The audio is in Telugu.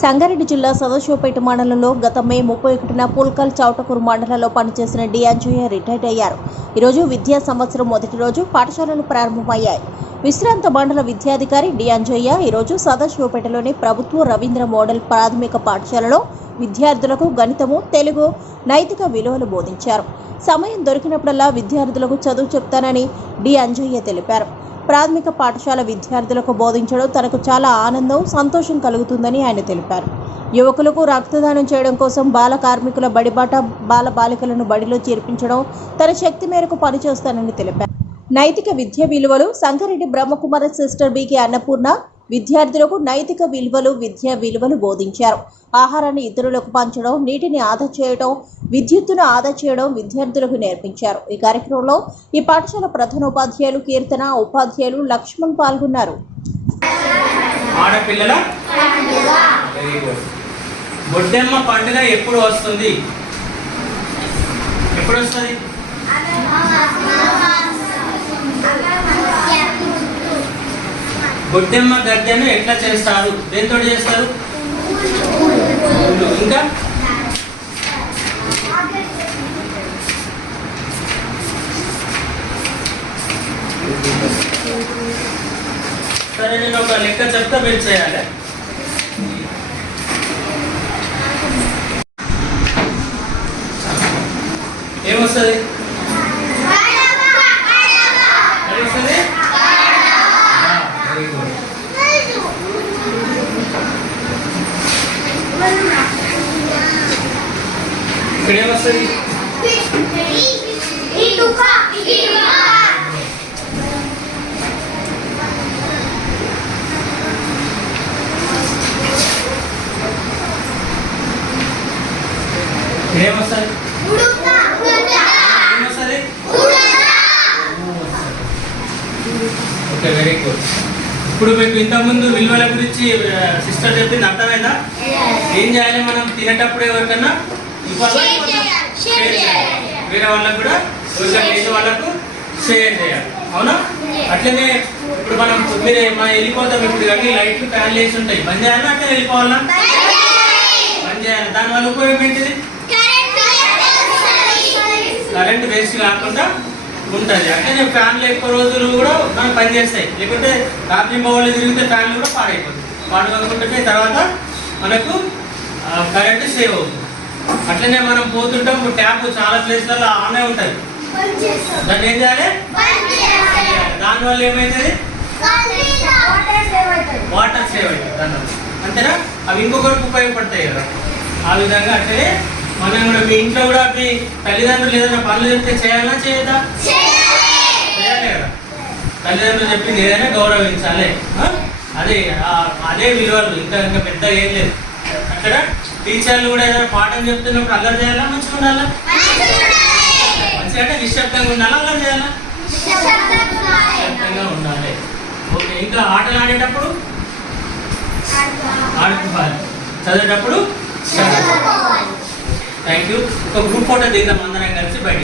సంగారెడ్డి జిల్లా సదాశివపేట మండలంలో గత మే ముప్పై ఒకటిన పుల్కల్ చౌటకూరు మండలంలో పనిచేసిన డి రిటైర్డ్ అయ్యారు. ఈరోజు విద్యా సంవత్సరం మొదటి రోజు పాఠశాలలు ప్రారంభమయ్యాయి. విశ్రాంత మండల విద్యాధికారి డి అంజయ్య ఈరోజు సదాశివపేటలోని ప్రభుత్వ రవీంద్ర మోడల్ ప్రాథమిక పాఠశాలలో విద్యార్థులకు గణితము తెలుగు నైతిక విలువలు బోధించారు. సమయం దొరికినప్పుడల్లా విద్యార్థులకు చదువు చెప్తానని డి అంజయ్య తెలిపారు. ప్రాథమిక పాఠశాల విద్యార్థులకు బోధించడం తనకు చాలా ఆనందం సంతోషం కలుగుతుందని ఆయన తెలిపారు. యువకులకు రక్తదానం చేయడం కోసం బాల కార్మికుల బడిబాట బాల బాలికలను బడిలో చేర్పించడం తన శక్తి మేరకు పనిచేస్తానని తెలిపారు. నైతిక విద్య విలువలు Sangareddy Brahmakumari sister B K Annapurna విద్యార్థులకు నైతిక విలువలు విద్యా విలువలు బోధించారు. ఆహారాన్ని ఇతరులకు పంచడం నీటిని ఆదా చేయడం విద్యుత్తును ఆదా చేయడం విద్యార్థులకు నేర్పించారు. ఈ కార్యక్రమంలో ఈ పాఠశాల ప్రధానోపాధ్యాయులు కీర్తన ఉపాధ్యాయులు లక్ష్మణ్ పాల్గొన్నారు. బొడ్డెమ్మ పండుగ ఎప్పుడు వస్తుంది? ఎప్పుడు వస్తుంది? బొడ్డెమ్మ గద్దెను ఎట్లా చేస్తారు? దేంతో చేస్తారు? ఇంకా? సరే నేను ఒక లెక్క చెప్తా మీరు చేయాలి. ఏమొస్తుంది? ఇక్కడ ఏమొస్తుంది ఏమొస్తుంది ఓకే వెరీ గుడ్ ఇప్పుడు మీకు ఇంతకుముందు విలువల గురించి సిస్టర్ చెప్పింది అర్థమైందా? ఏం చేయాలి మనం? తినేటప్పుడు ఎవరికన్నా? వేరే వాళ్ళకు కూడా ఎవరికైనా చేసే వాళ్ళకు షేర్ చేయాలి అవునా అట్లనే ఇప్పుడు మనం మీరు మనం వెళ్ళిపోతాం ఇప్పుడు కానీ లైట్లు ఫ్యాన్లు వేసి ఉంటాయి బంద్ చేయాలా అట్లా వెళ్ళిపోవాలా బంద్ చేయాలి దానివల్ల ఉపయోగం ఏంటిది కరెంట్ వేస్ట్ కాకుండా ఉంటుంది అంటే ఫ్యాన్లు ఎక్కువ రోజులు కూడా మనం పనిచేస్తాయి లేకుంటే రాత్రి మొబైల్ తిరిగితే ఫ్యాన్లు కూడా పాడైపోతుంది పాడు కాకుంటే తర్వాత మనకు కరెంట్ సేవ్ అవుతుంది అట్లనే మనం పోతుంటాం ట్యాప్ చాలా ప్లేస్లలో ఆనే ఉంటుంది దాన్ని ఏం చేయాలి? దానివల్ల ఏమవుతుంది వాటర్ సేవ్ అవుతుంది దానివల్ల. అంతేనా? అవి ఇంకొకరికి ఉపయోగపడతాయి కదా. ఆ విధంగా అంటే మనం కూడా మీ ఇంట్లో కూడా మీ తల్లిదండ్రులు ఏదైనా పనులు చెప్తే చేయాలా చేయదా? చేయాలి కదా. తల్లిదండ్రులు చెప్పింది ఏదైనా గౌరవించాలి. అదే అదే విలువలు. ఇంకా ఇంకా పెద్దగా ఏం లేదు. అక్కడ టీచర్లు కూడా ఏదైనా పాఠం చెప్తున్నప్పుడు అల్లరి చేయాలా? మంచిగా ఉండాలా? మంచిగా అంటే నిశ్శబ్దంగా ఉండాలా? అల్లరి చేయాలా? నిశ్శబ్దంగా ఉండాలి. ఓకే ఇంకా ఆటలు ఆడేటప్పుడు? ఆడుకోవాలి. చదివేటప్పుడు? థ్యాంక్ యూ ఒక గ్రూప్ ఫోటో దిగుదాం అందరం కలిసి బయట